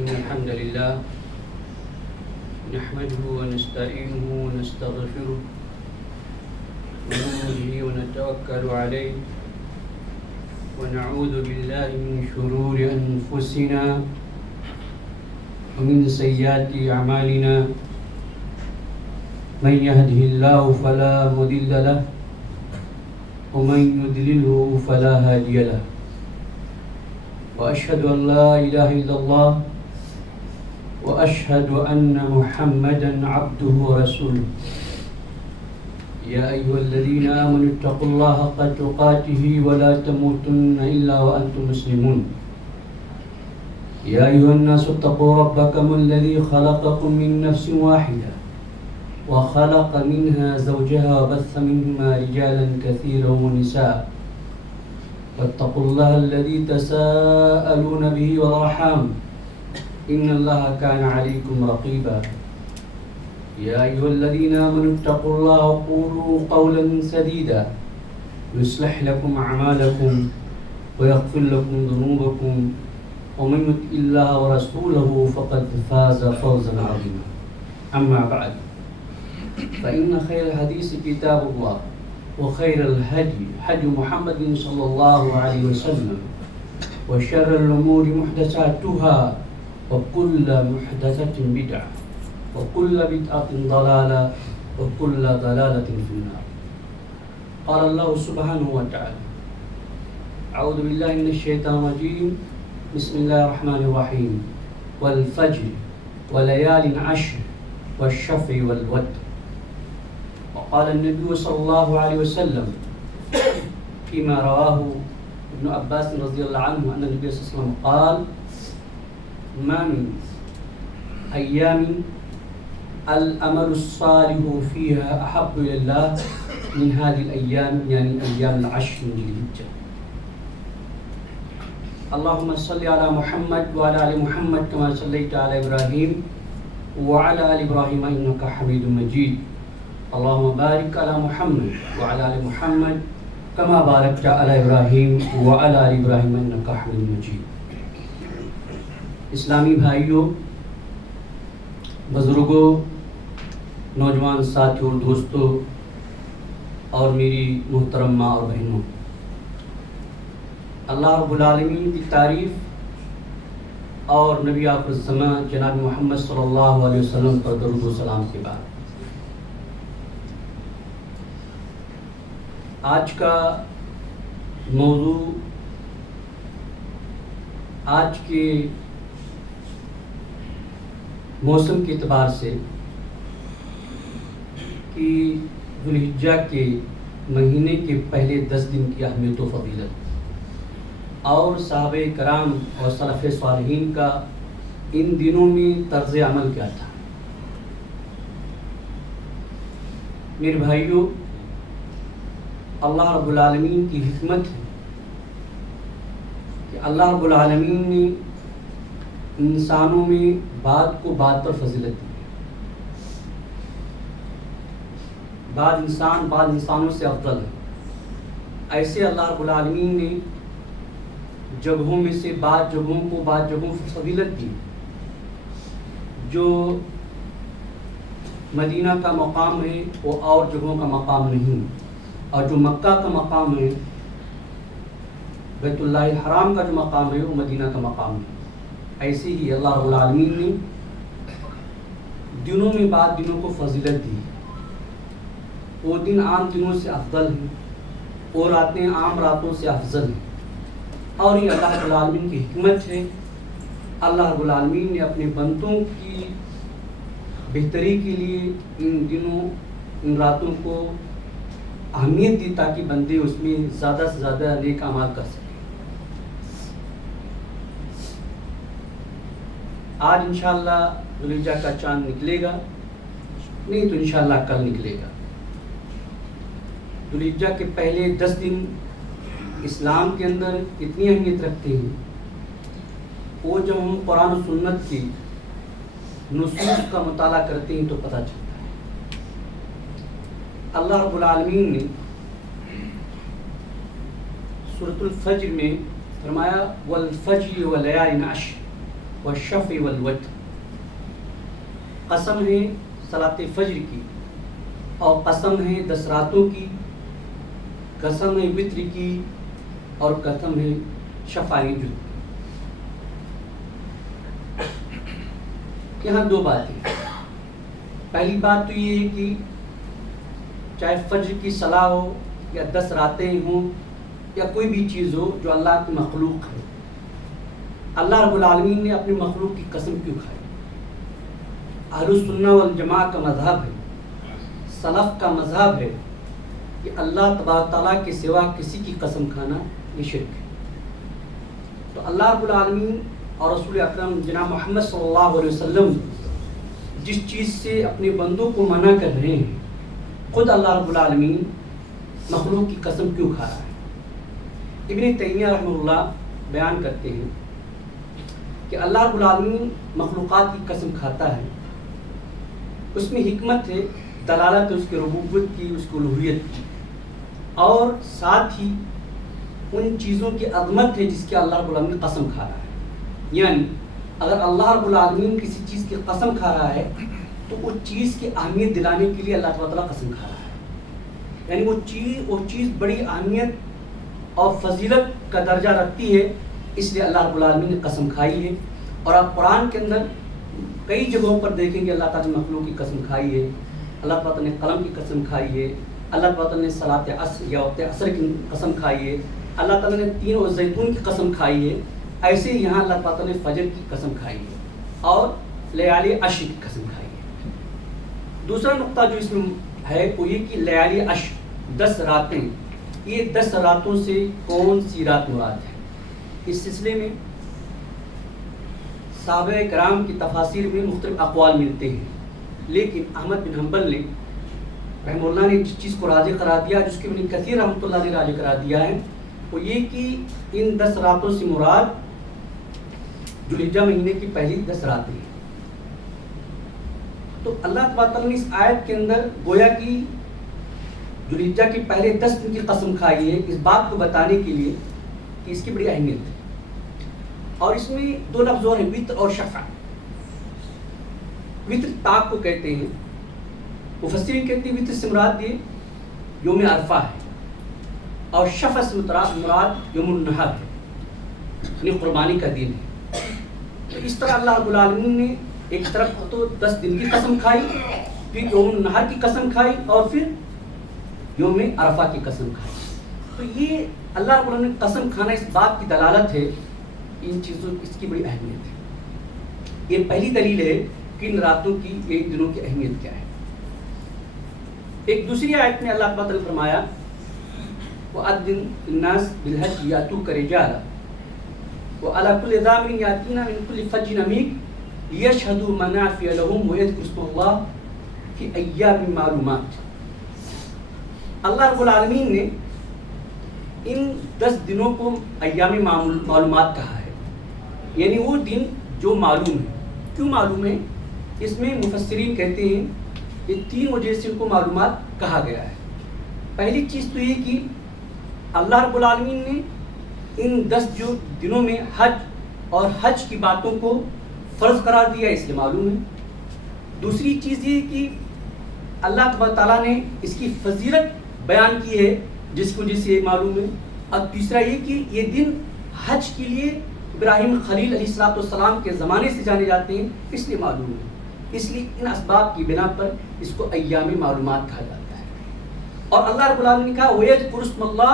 إن الحمد لله نحمده ونستعينه ونستغفره ونؤمن به ونتوكل عليه ونعوذ بالله من شرور أنفسنا ومن سيئات أعمالنا من يهده الله فلا مضل له ومن يضلله فلا هادي له وأشهد أن لا إله إلا الله وأشهد أن محمدًا عبده ورسوله يا أيها الذين آمنوا اتقوا الله حق تقاته ولا تموتن إلا وأنتم مسلمون يا أيها الناس اتقوا ربكم الذي خلقكم من نفس واحدة وخلق منها زوجها وبث منهما رجالا كثيرا ونساء واتقوا الله الذي تساءلون به والأرحام إن الله كان عليكم رقيبا يا أيها الذين آمنوا اتقوا الله وقولوا قولا سديدا يصلح لكم أعمالكم ويغفر لكم ذنوبكم ومن يطع الله ورسوله فقد فاز فوزا عظيما أما بعد فإن خير الحديث كتاب الله وخير الهدي هدي محمد صلى الله عليه وسلم وشر الأمور محدثاتها وكل محدثة بدعة وكل بدعة ضلالة وكل ضلالة في النار قال الله سبحانه وتعالى أعوذ بالله من الشيطان الرجيم بسم الله الرحمن الرحيم والفجر وليال عشر والشفع والوتر وقال النبي صلى الله عليه وسلم فيما رواه ابن عباس رضي الله عنه أن النبي صلى الله عليه وسلم قال ما من أيام الأمل الصالح فيها أحب إلى الله من هذه الأيام يعني أيام العشر من ذي الحجة اللهم صل على محمد وعلى آل محمد كما صليت على إبراهيم وعلى آل إبراهيم إنك حميد مجيد اللهم بارك على محمد وعلى آل محمد كما باركت على إبراهيم وعلى آل إبراهيم إنك حميد مجيد اسلامی بھائیوں، بزرگوں، نوجوان ساتھیوں، دوستوں اور میری محترم ماں اور بہنوں، اللہ رب العالمین کی تعریف اور نبی آخر الزمان جناب محمد صلی اللہ علیہ وسلم پر درود و سلام کے بعد آج کا موضوع آج کے موسم کے اعتبار سے کہ ذو الحجہ کے مہینے کے پہلے 10 دن کی اہمیت و فضیلت اور صحابہ کرام اور سلف صالحین کا ان دنوں میں طرز عمل کیا تھا۔ میرے بھائیوں، اللہ رب العالمین کی حکمت ہے کہ اللہ رب العالمین نے انسانوں میں بعض کو بعض پر فضیلت دی، بعض انسانوں سے افضل ہے۔ ایسے اللہ رب العالمین نے جگہوں میں سے بعض جگہوں کو بعض جگہوں پر فضیلت دی۔ جو مدینہ کا مقام ہے وہ اور جگہوں کا مقام نہیں، اور جو مکہ کا مقام ہے، بیت اللہ الحرام کا جو مقام ہے وہ مدینہ کا مقام ہے۔ ایسے ہی اللہ رب العالمین نے دنوں میں بعض دنوں کو فضیلت دی۔ وہ دن عام دنوں سے افضل ہیں، وہ راتیں عام راتوں سے افضل ہیں، اور یہ اللہ رب العالمین کی حکمت ہے۔ اللہ رب العالمین نے اپنے بندوں کی بہتری کے لیے ان دنوں ان راتوں کو اہمیت دی تاکہ بندے اس میں زیادہ سے زیادہ نیک اعمال کر سکیں۔ آج انشاءاللہ ذوالحجہ کا چاند نکلے گا، نہیں تو انشاءاللہ کل نکلے گا۔ ذوالحجہ کے پہلے 10 دن اسلام کے اندر اتنی اہمیت رکھتے ہیں، وہ جب ہم قرآن و سنت کی نصوص کا مطالعہ کرتے ہیں تو پتہ چلتا ہے۔ اللہ رب العالمین نے سورۃ الفجر میں فرمایا والفجر ولیال عشر والشفع والوتر، قسم ہے صلاۃ فجر کی، اور قسم ہے 10 راتوں کی، قسم ہے وتر کی، اور قسم ہے شفع وتر۔ یہاں 2 باتیں۔ پہلی بات تو یہ ہے کہ چاہے فجر کی صلاح ہو یا 10 راتیں ہوں یا کوئی بھی چیز ہو جو اللہ کی مخلوق ہے، اللہ رب العالمین نے اپنی مخلوق کی قسم کیوں کھائی؟ اہل السنہ والجماعہ کا مذہب ہے، سلف کا مذہب ہے کہ اللہ تبارک تعالیٰ کے سوا کسی کی قسم کھانا یہ شرک ہے۔ تو اللہ رب العالمین اور رسول اکرم جناب محمد صلی اللہ علیہ وسلم جس چیز سے اپنے بندوں کو منع کر رہے ہیں، خود اللہ رب العالمین مخلوق کی قسم کیوں کھا رہا ہے؟ ابن تیمیہ رحمہ اللہ بیان کرتے ہیں کہ اللہ رب العالمین مخلوقات کی قسم کھاتا ہے، اس میں حکمت ہے، دلالت ہے اس کی ربوبیت کی، اس کی الوہیت کی، اور ساتھ ہی ان چیزوں کی عظمت ہے جس کی اللہ رب العالمین قسم کھا رہا ہے۔ یعنی اگر اللہ رب العالمین کسی چیز کی قسم کھا رہا ہے تو وہ چیز کی اہمیت دلانے کے لیے اللہ تعالیٰ قسم کھا رہا ہے، یعنی وہ چیز بڑی اہمیت اور فضیلت کا درجہ رکھتی ہے، اس لیے اللہ رب العالمین نے قسم کھائی ہے۔ اور آپ قرآن کے اندر کئی جگہوں پر دیکھیں گے اللہ تعالیٰ نے مخلوق کی قسم کھائی ہے، اللہ تعالیٰ نے قلم کی قسم کھائی ہے، اللہ تعالیٰ نے صلاۃ عصر یا وقت عصر کی قسم کھائی ہے، اللہ تعالیٰ نے تین والزیتون کی قسم کھائی ہے۔ ایسے ہی یہاں اللہ تعالیٰ نے فجر کی قسم کھائی ہے اور لیالی عشر کی قسم کھائی ہے۔ دوسرا نقطہ جو اس میں ہے وہ یہ کہ لیالی عشر 10 راتیں، یہ 10 راتوں سے کون سی رات مراد ہے؟ اس سلسلے میں صحابہ کرام کی تفاسیر میں مختلف اقوال ملتے ہیں، لیکن احمد بن حنبل نے رحمہ اللہ نے جس چیز کو راجح قرار دیا، جس کے ابن کثیر رحمۃ اللہ نے راجح قرار دیا ہے، وہ یہ کہ ان 10 راتوں سے مراد ذوالحجہ مہینے کی پہلی 10 راتیں ہیں۔ تو اللہ تبارک تعالیٰ نے اس آیت کے اندر گویا کہ ذوالحجہ کے پہلے 10 دن کی قسم کھائی ہے، اس بات کو بتانے کے لیے کہ اس کی بڑی اہمیت ہے۔ اور اس میں 2 لفظ اور ہیں، وتر اور شفع۔ وتر طاق کو کہتے ہیں، مفسرین کہتے ہیں وتر سے مراد یہ یوم عرفہ ہے، اور شفع سے مراد یوم النحر ہے، یعنی قربانی کا دن ہے۔ تو اس طرح اللہ رب العالمین نے ایک طرف تو 10 دن کی قسم کھائی، پھر یوم النحر کی قسم کھائی، اور پھر یوم عرفہ کی قسم کھائی۔ تو یہ اللہ رب العالمین نے قسم کھانا اس بات کی دلالت ہے، ان چیزوں اس کی بڑی اہمیت ہے۔ یہ پہلی دلیل ہے کہ ان راتوں کی، ایک دنوں کی اہمیت کیا ہے۔ ایک دوسری آیت میں اللہ تعالیٰ نے فرمایا وَأَذِّن النَّاسِ بِالْحَجِّ يَأْتُوكَ رِجَالًا وَعَلَىٰ كُلِّ ضَامِرٍ يَأْتِينَ مِنْ كُلِّ فَجٍّ عَمِيقٍ لِيَشْهَدُوا مَنَافِعَ لَهُمْ وَيَذْكُرُوا اسْمَ اللَّهِ فِي أَيَّامٍ مَّعْلُومَاتٍ۔ اللہ رب العالمین نے ان 10 دنوں کو ایام معلومات کہا ہے، یعنی وہ دن جو معلوم ہے۔ کیوں معلوم ہے؟ اس میں مفسرین کہتے ہیں کہ 3 وجہ سے ان کو معلومات کہا گیا ہے۔ پہلی چیز تو یہ کہ اللہ رب العالمین نے ان 10 دنوں میں حج اور حج کی باتوں کو فرض قرار دیا، اس لیے معلوم ہے۔ دوسری چیز یہ کہ اللہ تبارک تعالیٰ نے اس کی فضیلت بیان کی ہے، جس کی وجہ سے یہ معلوم ہے۔ اور تیسرا یہ کہ یہ دن حج کے لیے ابراہیم خلیل علیہ السلام کے زمانے سے جانے جاتے ہیں، اس لیے معلوم ہے۔ اس لیے ان اسباب کی بنا پر اس کو ایام معلومات کہا جاتا ہے۔ اور اللہ رب العالمین نے کہا وَيَذْكُرُوا اسْمَ اللَّهِ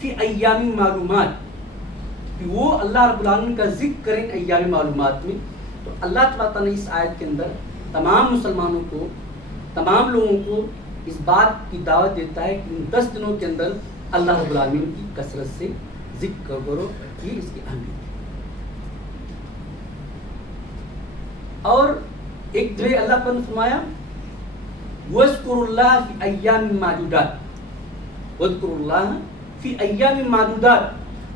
فِي أَيَّامٍ مَّعْلُومَاتٍ، کہ وہ اللہ رب العالمین کا ذکر کریں ایام معلومات میں۔ تو اللہ تبارک نے اس آیت کے اندر تمام مسلمانوں کو، تمام لوگوں کو اس بات کی دعوت دیتا ہے کہ ان 10 دنوں کے اندر اللہ رب العالمین کی کثرت سے ذکر کرو، یہ اس کی اہمیت ہے۔ اور ایک جو اللہ تعالیٰ نے فرمایا وَاذْكُرُوا اللَّهَ فِي أَيَّامٍ مَّعْدُودَاتٍ، وَاذْكُرُوا اللَّهَ فِي أَيَّامٍ مَّعْدُودَاتٍ،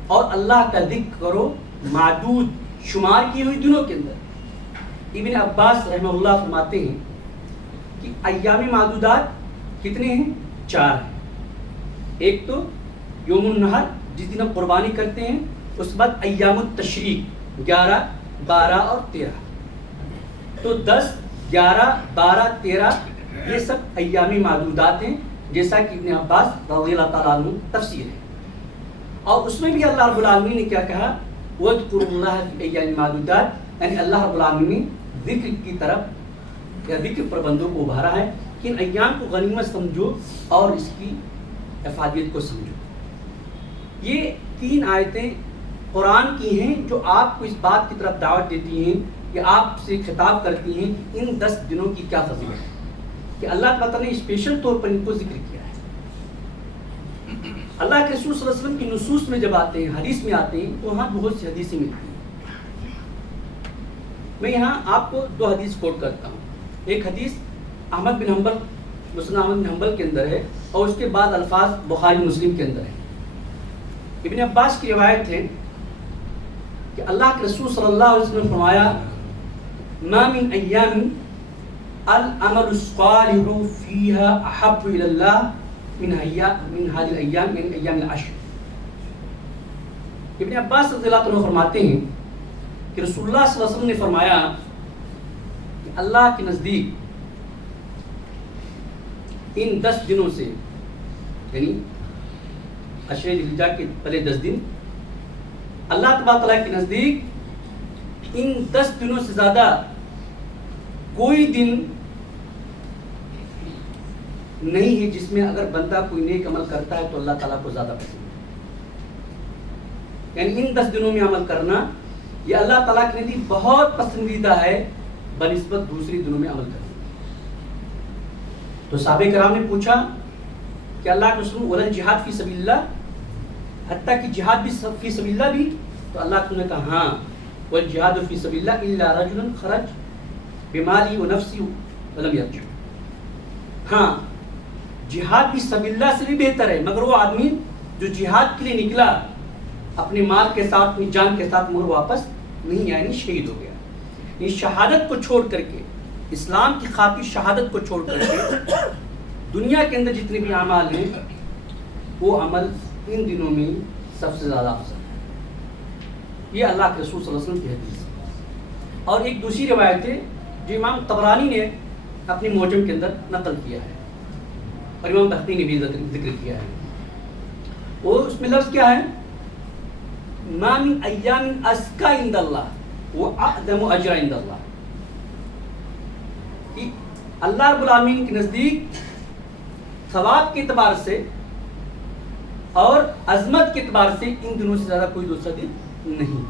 اور اللہ کا ذکر کرو معدود شمار کی ہوئی دنوں کے اندر۔ ابن عباس رحمہ اللہ فرماتے ہیں کہ ایام معدودات کتنے ہیں؟ 4 ہیں۔ ایک تو یوم النحر جس دن ہم قربانی کرتے ہیں، اس کے بعد ایام التشریق 11، 12 اور 13۔ تو 10، 11، 12، 13 یہ سب ایامی معدودات ہیں، جیسا کہ ابن عباس رضی اللہ تعالیٰ عنہ تفسیر ہے۔ اور اس میں بھی اللہ رب العالمین نے کیا کہا؟ وَاذْكُرُوا اللَّهَ فِي أَيَّامٍ مَّعْدُودَاتٍ، یعنی اللہ رب العالمین نے ذکر کی طرف یا ذکر پر بندوں کو ابھارا ہے کہ ان ایام کو غنیمت سمجھو اور اس کی افادیت کو سمجھو۔ یہ 3 آیتیں قرآن کی ہیں جو آپ کو اس بات کی طرف دعوت دیتی ہیں کہ آپ سے خطاب کرتی ہیں ان 10 دنوں کی کیا فضیلت ہے، کہ اللہ تعالیٰ نے اسپیشل طور پر ان کو ذکر کیا ہے۔ اللہ کے رسول صلی اللہ علیہ وسلم کی نصوص میں جب آتے ہیں، حدیث میں آتے ہیں، تو وہاں بہت سی حدیثیں ملتی ہیں۔ میں یہاں آپ کو 2 حدیث کوٹ کرتا ہوں۔ ایک حدیث احمد بن حنبل، مسند احمد بن حنبل کے اندر ہے، اور اس کے بعد الفاظ بخاری مسلم کے اندر ہے۔ ابن عباس کی روایت ہے کہ اللہ کے رسول صلی اللہ علیہ وسلم نے فرمایا ما من ایام العمل الصالح فیہا احب الی اللہ من هذه الايام، یعنی ایام العشر۔ ابن عباس رضی اللہ عنہ فرماتے ہیں کہ رسول اللہ صلی اللہ علیہ وسلم نے فرمایا کہ اللہ کے نزدیک ان 10 دنوں سے، یعنی عشر ذی الحجہ کے پہلے 10 دن، اللہ تبارک تعالیٰ کے نزدیک ان 10 دنوں سے زیادہ کوئی دن نہیں ہے جس میں اگر بندہ کوئی نیک عمل کرتا ہے تو اللہ تعالیٰ کو زیادہ پسند ہے۔ یعنی ان 10 دنوں میں عمل کرنا یہ اللہ تعالیٰ کے لیے بہت پسندیدہ ہے بنسبت دوسری دنوں میں عمل کرنا۔ تو صحابہ کرام نے پوچھا کہ اللہ کے رسول ولا جہاد فی سبیل اللہ، حتیٰ کہ جہاد بھی فی سبیل اللہ بھی؟ تو اللہ نے کہا ہاں، والجہاد فی سبیل اللہ الا رجل خرج بمالی و نفسی ولم یرجع۔ ہاں، جہاد بھی سبیل اللہ سے بھی بہتر ہے، مگر وہ آدمی جو جہاد کے لیے نکلا اپنے مال کے ساتھ، اپنی جان کے ساتھ، مگر واپس نہیں آیا، یعنی شہید ہو گیا۔ یہ شہادت کو چھوڑ کر کے، اسلام کی خاطر شہادت کو چھوڑ کر کے دنیا کے اندر جتنے بھی اعمال ہیں وہ عمل ان دنوں میں سب سے زیادہ افضل ہے۔ یہ اللہ کے رسول صلی اللہ علیہ وسلم کی حدیث ہے۔ اور ایک دوسری روایت ہے جو امام طبرانی نے اپنی معجم کے اندر نقل کیا ہے، اور امام بخاری نے بھی ذکر کیا ہے۔ وہ اس میں لفظ کیا ہے؟ ما من ایام ازکا عند اللہ واعظم اجرا عند اللہ، کہ اللہ رب العالمین کے نزدیک ثواب کے اعتبار سے اور عظمت کے اعتبار سے ان دنوں سے زیادہ کوئی دوسرا دن نہیں۔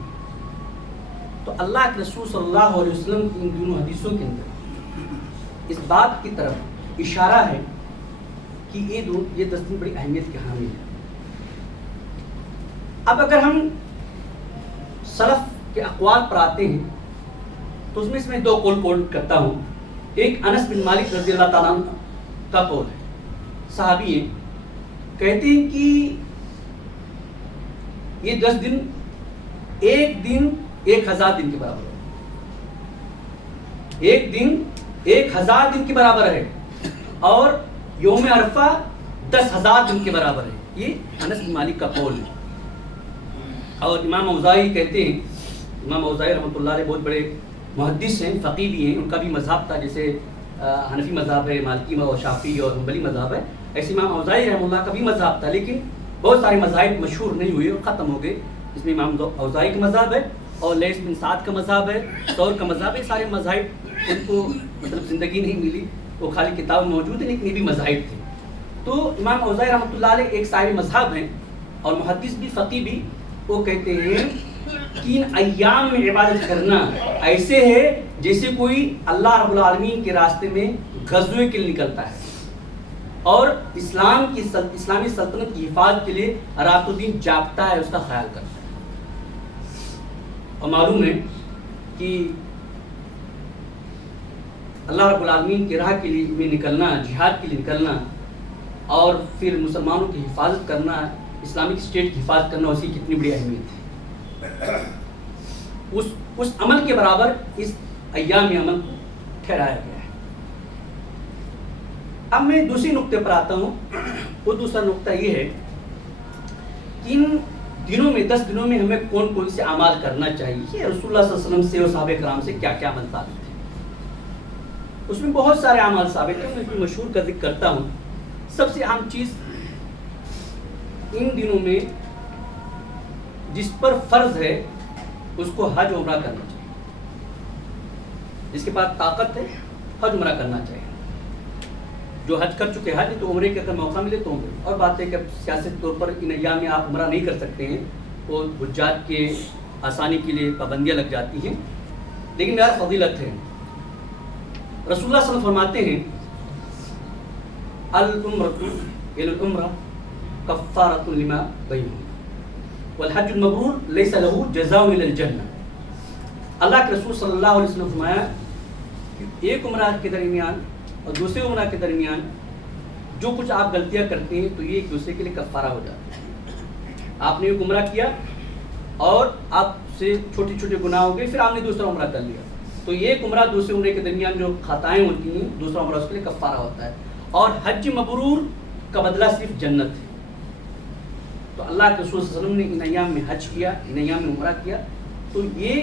تو اللہ کے رسول صلی اللہ علیہ وسلم کی ان دونوں حدیثوں کے اندر اس بات کی طرف اشارہ ہے کہ یہ 10 دن بڑی اہمیت کے حامل ہے۔ اب اگر ہم سلف کے اقوال پر آتے ہیں تو اس میں 2 قول کوٹ کرتا ہوں۔ ایک انس بن مالک رضی اللہ تعالیٰ عنہ کا قول ہے، صحابی ہیں، کہتے ہیں کہ یہ 10 دن ایک دن 1000 دن کے برابر ہے، ایک دن 1000 دن کے برابر ہے، اور یوم عرفہ 10,000 دن کے برابر ہے۔ یہ انس بن مالک کا قول ہے۔ اور امام اوزاعی کہتے ہیں، امام اوزاعی رحمۃ اللہ علیہ بہت بڑے محدث ہیں، فقیہ بھی ہیں، ان کا بھی مذہب تھا، جیسے حنفی مذہب ہے، مالکی اور شافعی اور حنبلی مذہب ہے، ایسے امام اوزاعی رحمۃ اللہ کا بھی مذہب تھا، لیکن بہت سارے مذاہب مشہور نہیں ہوئے اور ختم ہو گئے۔ اس میں امام اوزاعی کا مذہب ہے، اور لیث بن سعد کا مذہب ہے، ثور کا مذہب ہے۔ سارے مذاہب ان کو مطلب زندگی نہیں ملی، وہ خالی کتاب موجود ہے، لیکن یہ بھی مذاہب تھے۔ تو امام اوزاعی رحمۃ اللہ علیہ ایک صاحب مذہب ہیں اور محدث بھی، فقیہ بھی۔ وہ کہتے ہیں کہ ان ایام میں عبادت کرنا ایسے ہے جیسے کوئی اللہ رب العالمین کے راستے میں غزوے کے لیے نکلتا ہے اور اسلامی سلطنت کی حفاظت کے لیے رات و دن جاگتا ہے، اس کا خیال کرتا ہے۔ اور معلوم ہے کہ اللہ رب العالمین کی راہ کے لیے میں نکلنا، جہاد کے لیے نکلنا، اور پھر مسلمانوں کی حفاظت کرنا، اسلامک اسٹیٹ کی حفاظت کرنا، اس کی کتنی بڑی اہمیت ہے. اس عمل کے برابر اس ایام عمل کو ٹھہرایا گیا ہے. اب میں دوسری نقطے پر آتا ہوں. وہ دوسرا نقطہ یہ ہے کہ ان دنوں میں 10 دنوں میں ہمیں کون کون سے اعمال کرنا چاہیے. رسول اللہ صلی اللہ علیہ وسلم سے اور صحابہ کرام سے کیا کیا عمل ثابت ہے. اس میں بہت سارے اعمال ثابت ہیں. میں مشہور کا ذکر کرتا ہوں. سب سے اہم چیز ان دنوں میں جس پر فرض ہے اس کو حج عمرہ کرنا چاہیے. جس کے پاس طاقت ہے حج عمرہ کرنا چاہیے. جو حج کر چکے حج تو عمرے کا اگر موقع ملے تو عمرے. اور بات ہے کہ سیاسی طور پر ان ایام میں آپ عمرہ نہیں کر سکتے ہیں، وہ حجاج کے آسانی کے لیے پابندیاں لگ جاتی ہیں، لیکن میرا فضیلت ہے. رسول اللہ صلی اللہ علیہ وسلم فرماتے ہیں العمرۃ الی العمرہ کفارۃ لما بینہما والحج المبرور لیس له جزاء الا الجنہ. اللہ کے رسول صلی اللہ علیہ وسلم نے فرمایا کہ ایک عمرہ کے درمیان اور دوسرے عمرہ کے درمیان جو کچھ آپ غلطیاں کرتے ہیں تو یہ ایک دوسرے کے لیے کفارہ ہو جاتا ہے. آپ نے ایک عمرہ کیا اور آپ سے چھوٹے چھوٹے گناہ ہو گئے، پھر آپ نے دوسرا عمرہ کر لیا، تو یہ ایک عمرہ دوسرے عمرے کے درمیان جو خطائیں ہوتی ہیں دوسرا عمرہ اس کے لیے کفارہ ہوتا ہے. اور حج مبرور کا بدلہ صرف جنت ہے. تو اللہ کے رسول صلی اللہ علیہ وسلم نے ان ایام میں حج کیا، ان ایام میں عمرہ کیا. تو یہ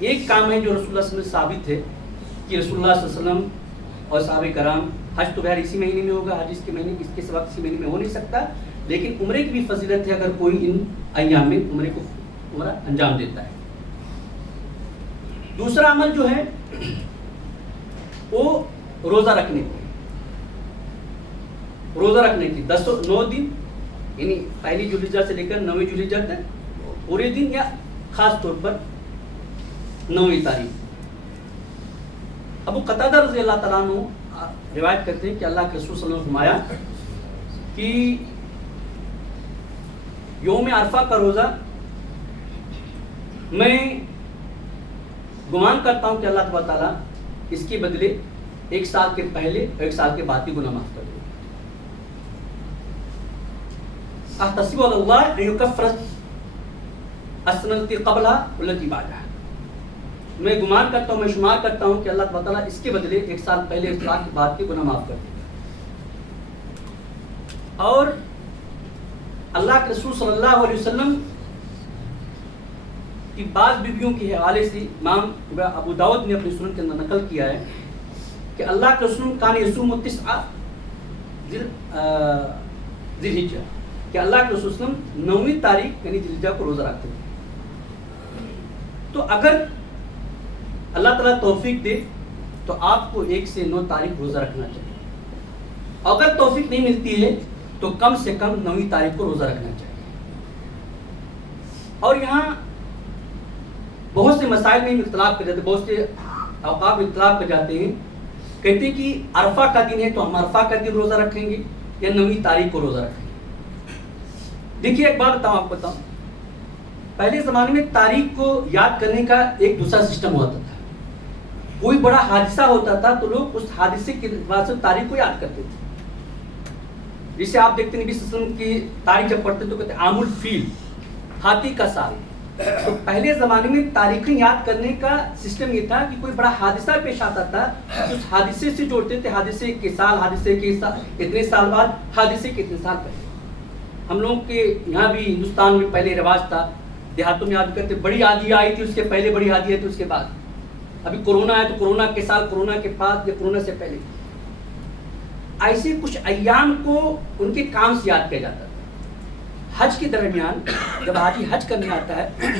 ایک کام ہے جو رسول اللہ صلی اللہ علیہ وسلم سے ثابت ہے کہ رسول اللہ صلی اللہ علیہ وسلم اور صحابہ کرام. حج تو بہر اسی مہینے میں ہوگا، حج اس کے مہینے اس کے سوا کسی مہینے میں ہو نہیں سکتا، لیکن عمرے کی بھی فضیلت ہے اگر کوئی ان ایام میں عمرہ انجام دیتا ہے. دوسرا عمل جو ہے وہ روزہ رکھنے کی. روزہ رکھنے کی 9 دن، یعنی پہلی ذوالحجہ سے لے کر 9ویں ذوالحجہ تک پورے دن، یا خاص طور پر 9ویں تاریخ. ابو قتادہ رضی اللہ تعالیٰ عنہ روایت کرتے ہیں کہ اللہ کے رسول صلی اللہ علیہ وسلم نے فرمایا کہ یوم عرفہ کا روزہ میں گمان کرتا ہوں کہ اللہ تبارک تعالیٰ اس کے بدلے 1 سال کے پہلے اور 1 سال کے بعد کی گناہ معاف کر دے. احتسب علی اللہ ان یکفر السنۃ التي قبلها والتي بعدها. میں گمان کرتا ہوں، میں شمار کرتا ہوں کہ اللہ تبارک تعالیٰ اس کے بدلے 1 سال پہلے 1 سال کے بعد کے گناہ معاف کر دے. اور اللہ کے رسول صلی اللہ علیہ وسلم کی بعض بیویوں کے حوالے سے امام ابو داؤد نے اپنی سنن کے اندر نقل کیا ہے کہ اللہ کے رسول کان یصوم التسع ذی الحجہ، کہ اللہ کے رسول صلی اللہ علیہ وسلم 9ویں تاریخ یعنی ذی الحجہ کو روزہ رکھتے تھے. تو اگر اللہ تعالیٰ توفیق دے تو آپ کو 1 سے 9 تاریخ روزہ رکھنا چاہیے. اگر توفیق نہیں ملتی ہے تو کم سے کم 9ویں تاریخ کو روزہ رکھنا چاہیے. اور یہاں بہت سے مسائل میں اختلاف کر جاتے ہیں، بہت سے اوقات میں اختلاف کر جاتے ہیں. کہتے ہیں کہ عرفہ کا دن ہے تو ہم عرفہ کا دن روزہ رکھیں گے یا 9ویں تاریخ کو روزہ رکھیں گے. دیکھیے ایک بات بتاؤں، آپ کو بتاؤں، پہلے زمانے میں تاریخ کو یاد کرنے کا ایک دوسرا سسٹم ہوتا تھا. کوئی بڑا حادثہ ہوتا تھا تو لوگ اس حادثے کے بعد سے تاریخ کو یاد کرتے تھے. جسے آپ دیکھتے ہیں نبی صلی اللہ علیہ وسلم کی تاریخ جب پڑھتے تو کہتے ہیں عام الفیل، ہاتھی کا سال. تو پہلے زمانے میں تاریخیں یاد کرنے کا سسٹم یہ تھا کہ کوئی بڑا حادثہ پیش آتا تھا تو اس حادثے سے جوڑتے تھے، حادثے کے سال، حادثے کے اتنے سال بعد، حادثے کے اتنے سال پہلے. ہم لوگوں کے یہاں بھی ہندوستان میں پہلے رواج تھا، دیہاتوں میں یاد کرتے بڑی آندھی آئی تھی اس کے پہلے، بڑی آندھی آئی تھی اس کے بعد. ابھی کورونا ہے تو کورونا کے سال، کورونا کے بعد یا کورونا سے پہلے. ایسے کچھ ایام کو ان کے کام سے یاد کیا جاتا تھا. حج کے درمیان جب حاجی حج کرنے آتا ہے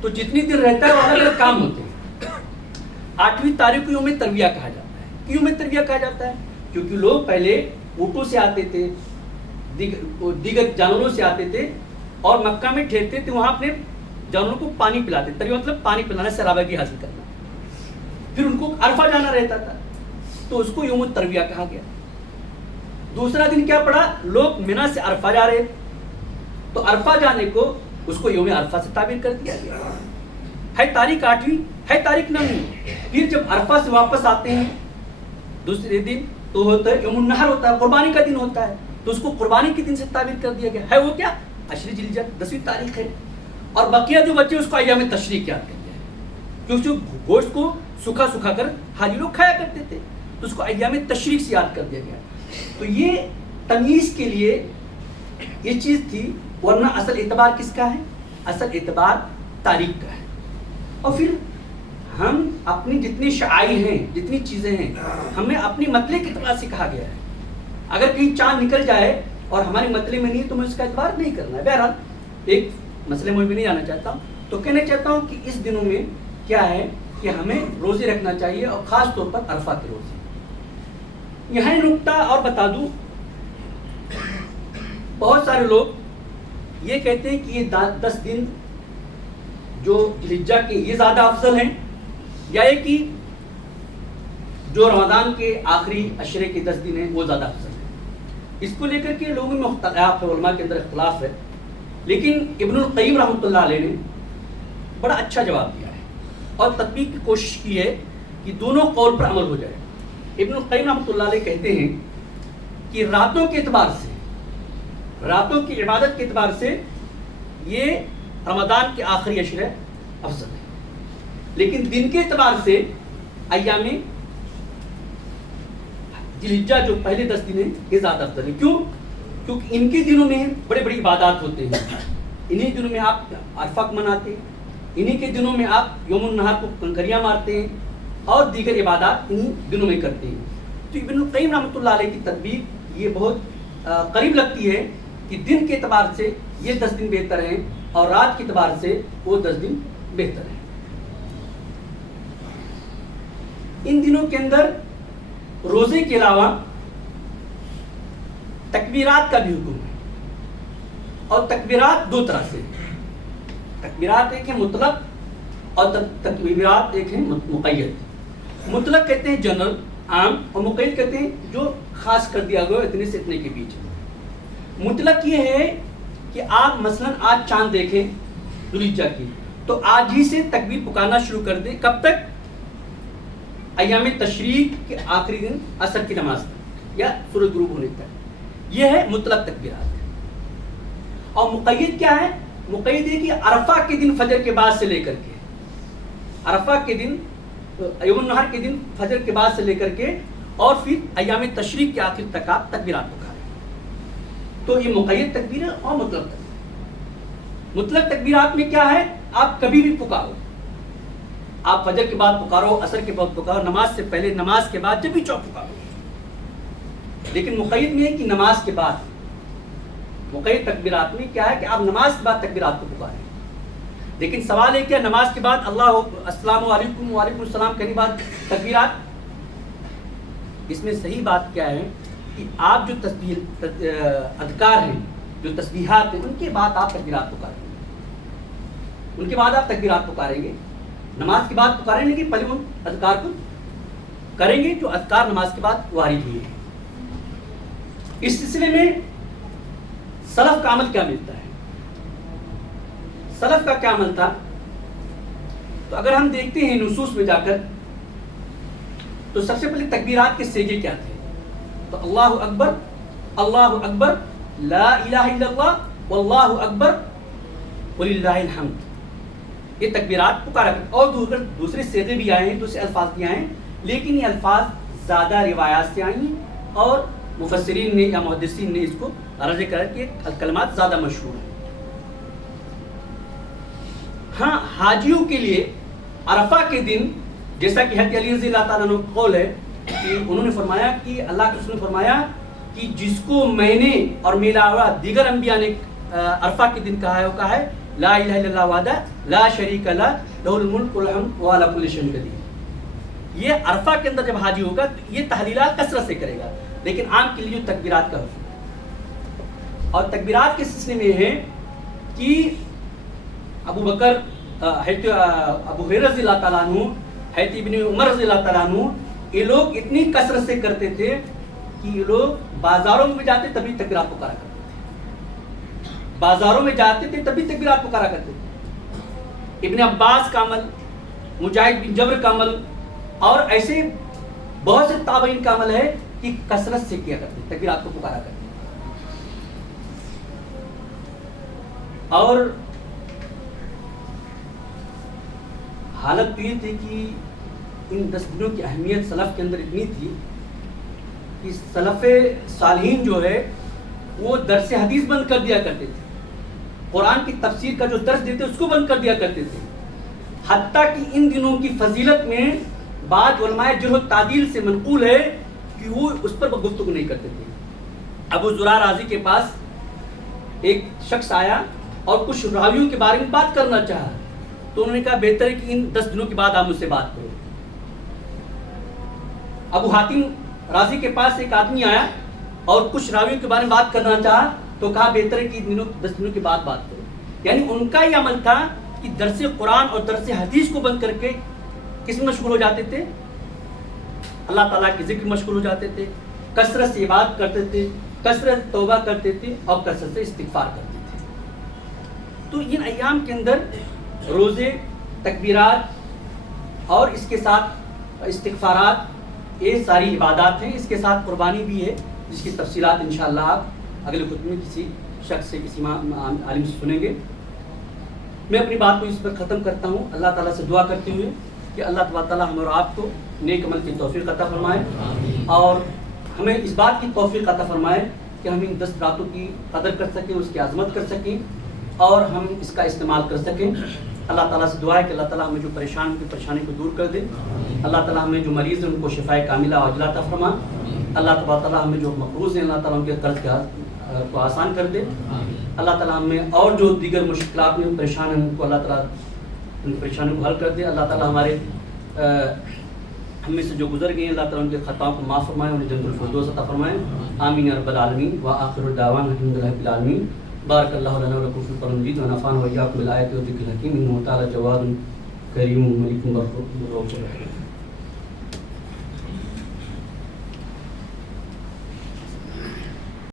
تو جتنی دن رہتا ہے وہ الگ الگ کام ہوتے ہیں. 8ویں تاریخ کو یوم ترویہ کہا جاتا ہے. کیوں یوم ترویہ کہا جاتا ہے؟ کیونکہ لوگ پہلے اونٹوں سے آتے تھے، دیگر جانوروں سے آتے تھے اور مکہ میں ٹھہرتے تھے، وہاں اپنے جانوروں کو پانی پلاتے. ترویہ مطلب پانی پلانا، سرابگی حاصل کرنا. پھر ان کو عرفہ جانا رہتا تھا تو اس کو یوم ترویہ کہا گیا. دوسرا دن کیا پڑا؟ لوگ منی سے عرفہ جا رہے تو عرفہ جانے کو اس کو یوم عرفہ سے تعبیر کر دیا گیا. ہے تاریخ 8ویں، ہے تاریخ 9ویں. پھر جب عرفہ سے واپس آتے ہیں دوسرے دن تو ہوتا ہے یوم النحر ہوتا ہے، قربانی کا دن ہوتا ہے، تو اس کو قربانی کے دن سے تعبیر کر دیا گیا ہے۔ وہ کیا؟ 10 ذی الحجہ 10ویں تاریخ ہے، اور بقیہ جو بچے اس کو ایام تشریق یاد کر دیا ہے، کیونکہ گوشت کو سکھا سکھا کر حاجی لوگ کھایا کرتے تھے، تو اس کو ایام تشریق سے یاد کر دیا گیا۔ تو یہ تمیز کے لیے یہ چیز تھی، ورنہ اصل اعتبار کس کا ہے؟ اصل اعتبار تاریخ کا ہے۔ اور پھر ہم اپنی جتنی شعائر ہیں، جتنی چیزیں ہیں، ہمیں اپنی مطلع کے اعتبار سے کہا گیا ہے۔ اگر کہیں چاند نکل جائے اور ہمارے مطلع میں نہیں تو میں اس کا اعتبار نہیں کرنا ہے۔ بہرحال ایک مسئلے میں بھی نہیں آنا چاہتا ہوں، تو کہنا چاہتا ہوں کہ اس دنوں میں کیا ہے کہ ہمیں روزے رکھنا چاہیے، اور خاص طور پر عرفہ کے روزے۔ یہاں نکتہ اور بتا دوں، بہت سارے لوگ یہ کہتے ہیں کہ یہ 10 دن جو ذی الحجہ کے یہ زیادہ افضل ہیں، یا یہ کہ جو رمضان کے آخری عشرے کے 10 دن ہیں وہ زیادہ افضل ہیں۔ اس کو لے کر کے لوگوں میں اختلاف ہے، علماء کے اندر اختلاف ہے، لیکن ابن القیم رحمۃ اللہ علیہ نے بڑا اچھا جواب دیا ہے اور تطبیق کی کوشش کی ہے کہ دونوں قول پر عمل ہو جائے۔ ابن القیم رحمۃ اللہ علیہ کہتے ہیں کہ راتوں کے اعتبار سے، راتوں کی عبادت کے اعتبار سے یہ رمضان کے آخری عشرے افضل ہے، لیکن دن کے اعتبار سے ایام ذی الحجہ جو پہلے 10 دن ہیں یہ زیادہ افضل ہے۔ کیوں؟ کیونکہ ان کے دنوں میں بڑے بڑی عبادات ہوتے ہیں، انہی دنوں میں آپ عرفہ مناتے ہیں، انہی کے دنوں میں آپ یوم النحر کو کنکریاں مارتے ہیں، اور دیگر عبادات انہی دنوں میں کرتے ہیں۔ تو ابن القیم رحمۃ اللہ علیہ کی تطبیق یہ بہت قریب لگتی ہے کہ دن کے اعتبار سے یہ 10 دن بہتر ہیں، اور رات کے اعتبار سے وہ 10 دن بہتر ہیں۔ ان دنوں کے اندر روزے کے علاوہ تکبیرات کا بھی حکم ہے، اور تکبیرات 2 طرح سے، تکبیرات ایک ہے مطلق اور تکبیرات ایک ہے مقید۔ مطلق کہتے ہیں جنرل، عام، اور مقید کہتے ہیں جو خاص کر دیا گیا اتنے سے اتنے کے بیچ۔ مطلق یہ ہے کہ آپ مثلا آج چاند دیکھیں ذی الحجہ کی، تو آج ہی سے تکبیر پکارنا شروع کر دیں، کب تک؟ ایام تشریق کے آخری دن عصر کی نماز تک یا سورج غروب ہونے تک۔ یہ ہے مطلق تکبیرات۔ اور مقید کیا ہے؟ مقید ہے کہ عرفہ کے دن فجر کے بعد سے لے کر کے، عرفہ کے دن یوم النحر کے دن فجر کے بعد سے لے کر کے اور پھر ایام تشریق کے آخر تک آپ تکبیرات پکاریں۔ تو یہ مقید تکبیر ہے اور مطلق تکبیر۔ مطلق تکبیرات میں کیا ہے؟ آپ کبھی بھی پکارو، آپ فجر کے بعد پکارو، عصر کے بعد پکارو، نماز سے پہلے، نماز کے بعد، جب بھی چاہو پکارو۔ لیکن مقید میں ہے کہ نماز کے بعد، مقید تکبیرات میں کیا ہے کہ آپ نماز کے بعد تکبیرات کو پکاریں۔ لیکن سوال ہے کیا نماز کے بعد اللہ السلام علیکم وعلیکم السلام کہنے بعد تکبیرات؟ اس میں صحیح بات کیا ہے کہ آپ جو تسبیح اذکار ہیں، جو تسبیحات ہیں، ان کے بعد آپ تکبیرات پکاریں گے، ان کے بعد آپ تکبیرات پکاریں گے، نماز کے بعد پکاریں، لیکن پہلے ان اذکار کو کریں گے جو اذکار نماز کے بعد وارد ہوئے ہیں۔ اس سلسلے میں سلف کا عمل کیا ملتا ہے؟ سلف کا کیا عمل تھا؟ تو اگر ہم دیکھتے ہیں نصوص میں جا کر، تو سب سے پہلے تکبیرات کے سیگے کیا تھے؟ تو اللہ اکبر، اللہ اکبر، لا الہ الا اللہ، واللہ اکبر وللہ الحمد، یہ تکبیرات پکارا کرتے۔ اور دوسرے سیغے بھی آئے ہیں، دوسرے الفاظ بھی آئے ہیں، لیکن یہ الفاظ زیادہ روایات سے آئی ہیں، اور مفسرین نے یا محدثین نے اس کو رجع کر کے کلمات زیادہ مشہور ہیں۔ ہاں، حاجیوں کے لیے عرفہ کے دن، جیسا کہ حضرت علی رضی اللہ تعالیٰ عنہ کا قول ہے کہ انہوں نے فرمایا کہ اللہ کے رسول نے فرمایا کہ جس کو میں نے اور میرا علاوہ دیگر انبیاء نے عرفہ کے دن کہا ہے، وہ کہا ہے لا الہ الا اللہ وحدہ لا شریک لہ لہ الملک والحمد وهو علی کل شیء قدیر۔ یہ عرفہ کے اندر جب حاجی ہوگا تو یہ تحلیلات کثرت سے کرے گا، لیکن عام کے لیے جو تکبیرات کا حکم، اور تکبیرات کے سلسلے میں ہے کہ ابو بکر، ابو ہریرہ رضی اللہ تعالیٰ عنہ، حضرت ابن عمر رضی اللہ تعالیٰ عنہ، یہ لوگ اتنی کثرت سے کرتے تھے کہ یہ لوگ بازاروں میں جاتے تبھی تکبیرات پکارا کرتے تھے، بازاروں میں جاتے تھے تبھی تکبیرات پکارا کرتے تھے۔ ابن عباس کا عمل، مجاہد بن جبر کا عمل، اور ایسے بہت سے تابعین کا عمل ہے کہ کثرت سے کیا کرتے ہیں، تکبیرات کو پکارا کرتے ہیں. اور حالت تو یہ تھی کہ ان 10 دنوں کی اہمیت سلف کے اندر اتنی تھی کہ سلف صالحین جو ہے وہ درس حدیث بند کر دیا کرتے تھے، قرآن کی تفسیر کا جو درس دیتے اس کو بند کر دیا کرتے تھے. حتیٰ کہ ان دنوں کی فضیلت میں بعض علماء جرح و تعدیل سے منقول ہے کہ وہ اس پر گفتگو نہیں کرتے تھے. ابو زرع رازی کے پاس ایک شخص آیا اور کچھ راویوں کے بارے میں بات کرنا چاہا، تو انہوں نے کہا بہتر ہے کہ ان 10 دنوں کے بعد آپ مجھ سے بات کرو. ابو حاتم رازی کے پاس ایک آدمی آیا اور کچھ راویوں کے بارے میں بات کرنا چاہا، تو کہا بہتر ہے کہ 10 دنوں کے بعد بات کرو. یعنی ان کا یہ عمل تھا کہ درس قرآن اور درس حدیث کو بند کر کے کس میں مشغول ہو جاتے تھے؟ اللہ تعالیٰ کے ذکر مشغول ہو جاتے تھے، کثرت سے عبادت کرتے تھے، کثرت توبہ کرتے تھے اور کثرت سے استغفار کرتے تھے. تو ان ایام کے اندر روزے، تکبیرات اور اس کے ساتھ استغفارات، یہ ساری عبادات ہیں. اس کے ساتھ قربانی بھی ہے جس کی تفصیلات انشاءاللہ آپ اگلے خطبے میں کسی شخص سے، کسی عالم سے سنیں گے. میں اپنی بات کو اس پر ختم کرتا ہوں، اللہ تعالیٰ سے دعا کرتے ہوئے کہ اللہ تعالیٰ ہم اور آپ کو نیک عمل کی توفیق عطا فرمائے اور ہمیں اس بات کی توفیق عطا فرمائے کہ ہم ان 10 راتوں کی قدر کر سکیں، اس کی عظمت کر سکیں اور ہم اس کا استعمال کر سکیں. اللہ تعالیٰ سے دعا ہے کہ اللہ تعالیٰ ہمیں جو پریشانی کو دور کر دے. اللہ تعالیٰ ہمیں جو مریض ہیں ان کو شفائے کاملہ عاجلہ عطا فرما. اللہ تعالیٰ ہمیں جو مقروض ہیں اللہ تعالیٰ ان کے قرض کو آسان کر دے. اللہ تعالیٰ ہمیں اور جو دیگر مشکلات میں پریشان ہیں ان کو اللہ تعالیٰ ان پریشانیوں کو حل کر دے. اللہ تعالیٰ ہمارے ہم میں سے جو گزر گئے ہیں اللہ تعالیٰ ان کے خطاؤں کو معاف فرمائے، انہیں جنت الفردوس عطا فرمائے. آمین یا رب العالمین. وآخر الدعوانا الحمدللہ رب العالمین. بارک اللہ لنا ولکم فی القرآن المجید ونفعنا وإیاکم بالآیات والذکر الحکیم. انہ تعالی جواد کریم ملک بر.